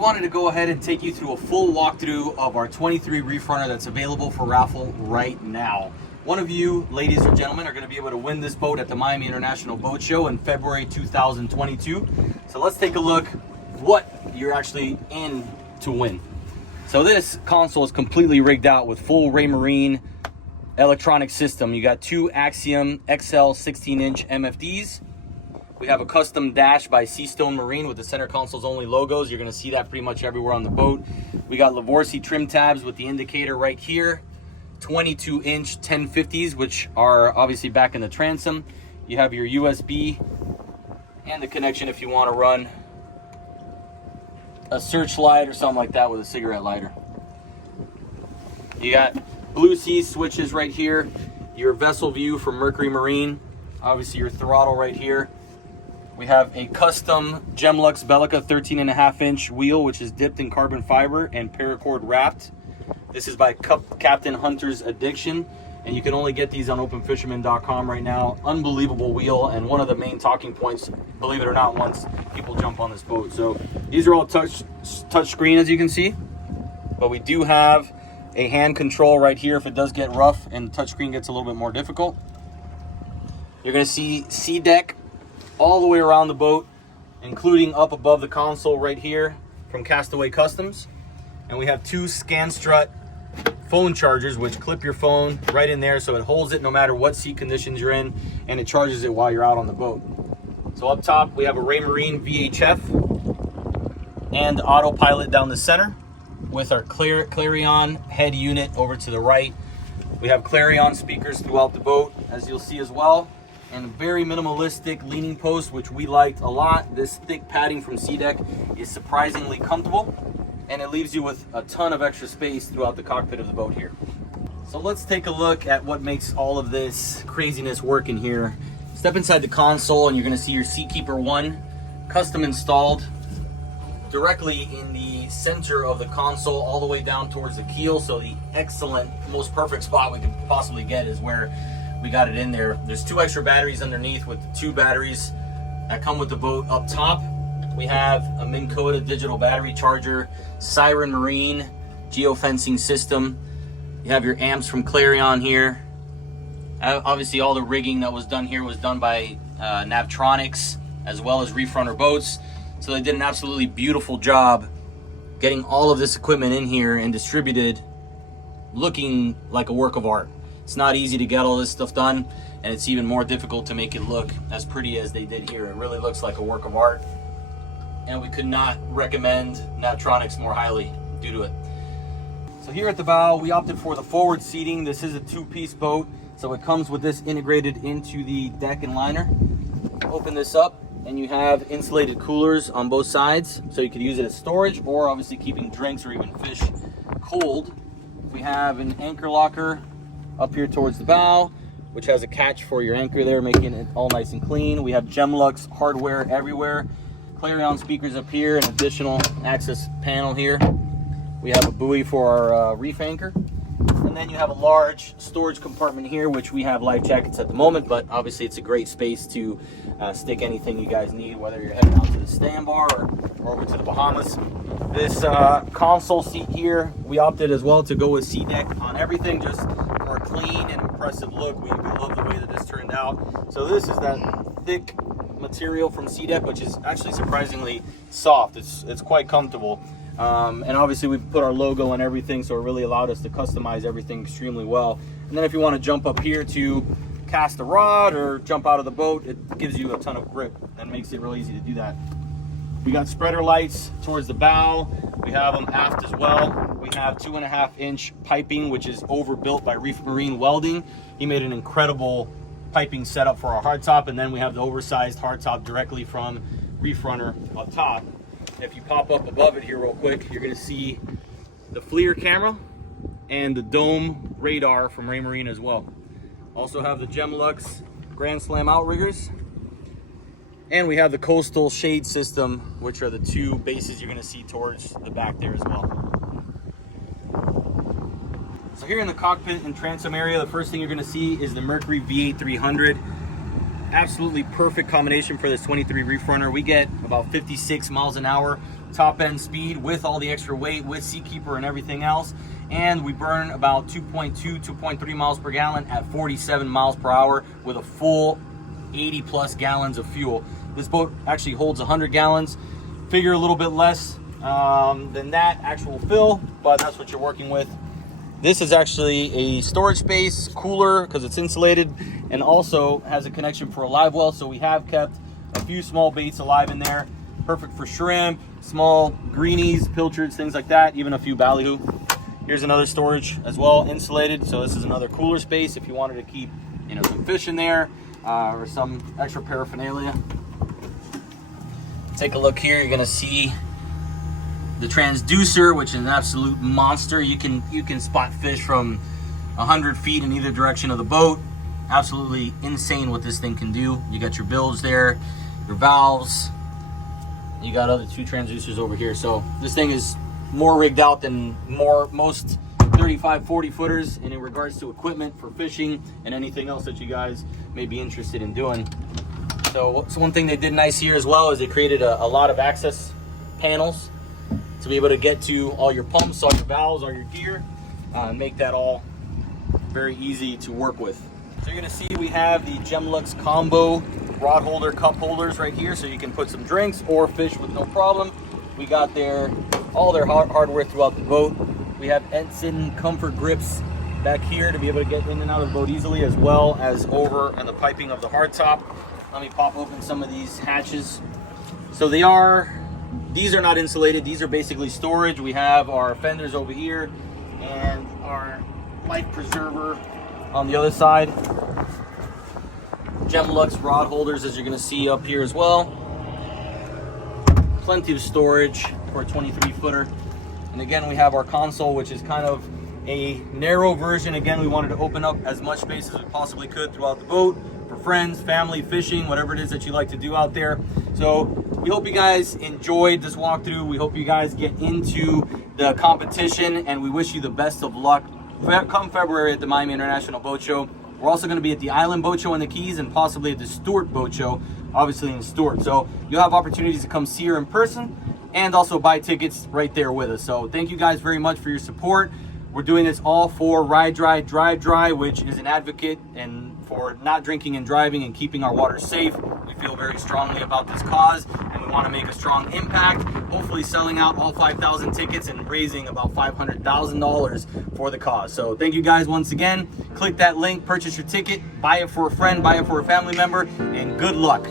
wanted to go ahead and take you through a full walkthrough of our 23 Reef Runner that's available for raffle right now. One of you, ladies or gentlemen, are going to be able to win this boat at the Miami International Boat Show in February 2022. So let's take a look what you're actually in to win. So this console is completely rigged out with full Raymarine electronic system. You got two Axiom XL 16-inch MFDs. We have a custom dash by Seastone Marine with the center console's only logos. You're going to see that pretty much everywhere on the boat. We got Lavorsi trim tabs with the indicator right here. 22-inch 1050s, which are obviously back in the transom. You have your USB and the connection if you want to run a searchlight or something like that with a cigarette lighter. You got Blue Sea switches right here, your vessel view from Mercury Marine, obviously your throttle right here. We have a custom Gemlux Bellica 13.5-inch wheel, which is dipped in carbon fiber and paracord wrapped. This is by Captain Hunter's Addiction, and you can only get these on openfisherman.com right now. Unbelievable wheel, and one of the main talking points, believe it or not, once people jump on this boat. So these are all touch screen, as you can see, but we do have a hand control right here if it does get rough and the touchscreen gets a little bit more difficult. You're going to see Sea Deck all the way around the boat, including up above the console right here from Castaway Customs. And we have two ScanStrut phone chargers, which clip your phone right in there, so it holds it no matter what sea conditions you're in, and it charges it while you're out on the boat. So up top, we have a Raymarine VHF and autopilot down the center with our Clarion head unit over to the right. We have Clarion speakers throughout the boat, as you'll see as well, and very minimalistic leaning post, which we liked a lot. This thick padding from Sea Deck is surprisingly comfortable, and it leaves you with a ton of extra space throughout the cockpit of the boat here. So let's take a look at what makes all of this craziness work in here. Step inside the console and you're gonna see your Seakeeper 1 custom installed directly in the center of the console all the way down towards the keel. So the excellent, most perfect spot we could possibly get is where we got it in there. There's two extra batteries underneath with the two batteries that come with the boat up top. We have a Minn Kota digital battery charger, Siren Marine geofencing system. You have your amps from Clarion here. Obviously all the rigging that was done here was done by Navtronics as well as Reef Runner boats. So they did an absolutely beautiful job getting all of this equipment in here and distributed looking like a work of art. It's not easy to get all this stuff done, and it's even more difficult to make it look as pretty as they did here. It really looks like a work of art, and we could not recommend Navtronics more highly due to it. So here at the bow, we opted for the forward seating. This is a two-piece boat, so it comes with this integrated into the deck and liner. Open this up, and you have insulated coolers on both sides, so you could use it as storage or obviously keeping drinks or even fish cold. We have an anchor locker up here towards the bow, which has a catch for your anchor there, making it all nice and clean. We have Gemlux hardware everywhere. Clarion speakers up here, an additional access panel here. We have a buoy for our reef anchor. And then you have a large storage compartment here, which we have life jackets at the moment, but obviously it's a great space to stick anything you guys need, whether you're heading out to the Sandbar or over to the Bahamas. This console seat here, we opted as well to go with Sea Deck on everything, just for a clean and impressive look. We love the way that this turned out. So this is that thick material from Sea Deck, which is actually surprisingly soft. It's quite comfortable. And obviously we've put our logo and everything, so it really allowed us to customize everything extremely well. And then if you want to jump up here to cast a rod or jump out of the boat, it gives you a ton of grip and makes it really easy to do that. We got spreader lights towards the bow. We have them aft as well. We have 2.5-inch piping, which is overbuilt by Reef Marine Welding. He made an incredible piping setup for our hardtop, and then we have the oversized hardtop directly from Reef Runner up top. If you pop up above it here real quick, you're going to see the FLIR camera and the dome radar from Raymarine as well. Also have the Gemlux Grand Slam outriggers, and we have the coastal shade system, which are the two bases you're going to see towards the back there as well. So here in the cockpit and transom area, the first thing you're going to see is the Mercury V8 300. Absolutely perfect combination for this 23 Reef Runner. We get about 56 miles an hour top end speed with all the extra weight, with Seakeeper and everything else. And we burn about 2.3 miles per gallon at 47 miles per hour with a full 80 plus gallons of fuel. This boat actually holds 100 gallons. Figure a little bit less than that actual fill, but that's what you're working with. This is actually a storage space, cooler because it's insulated, and also has a connection for a live well. So we have kept a few small baits alive in there. Perfect for shrimp, small greenies, pilchards, things like that, even a few ballyhoo. Here's another storage as well, insulated. So this is another cooler space if you wanted to keep, you know, some fish in there or some extra paraphernalia. Take a look here. You're gonna see the transducer, which is an absolute monster. You can spot fish from 100 feet in either direction of the boat. Absolutely insane what this thing can do. You got your bilge there, your valves. You got other two transducers over here. So this thing is more rigged out than most 35, 40 footers in regards to equipment for fishing and anything else that you guys may be interested in doing. So one thing they did nice here as well is they created a lot of access panels to be able to get to all your pumps, all your valves, all your gear, and make that all very easy to work with. So you're gonna see we have the Gemlux combo rod holder, cup holders right here, so you can put some drinks or fish with no problem. We got all their hardware throughout the boat. We have Edson comfort grips back here to be able to get in and out of the boat easily, as well as over and the piping of the hardtop. Let me pop open some of these hatches. So these are not insulated. These are basically storage. We have our fenders over here and our life preserver on the other side. Gemlux rod holders, as you're gonna see up here as well. Plenty of storage for a 23 footer. And again, we have our console, which is kind of a narrow version. Again, we wanted to open up as much space as we possibly could throughout the boat for friends, family, fishing, whatever it is that you like to do out there. So we hope you guys enjoyed this walkthrough. We hope you guys get into the competition, and we wish you the best of luck come February at the Miami International Boat Show. We're also going to be at the Island Boat Show in the Keys and possibly at the Stewart Boat Show, obviously in Stewart. So you'll have opportunities to come see her in person and also buy tickets right there with us. So thank you guys very much for your support. We're doing this all for Ride Dry, Drive Dry, which is an advocate and for not drinking and driving and keeping our water safe. We feel very strongly about this cause, and we want to make a strong impact, hopefully selling out all 5,000 tickets and raising about $500,000 for the cause. So thank you guys once again. Click that link, purchase your ticket, buy it for a friend, buy it for a family member, and good luck.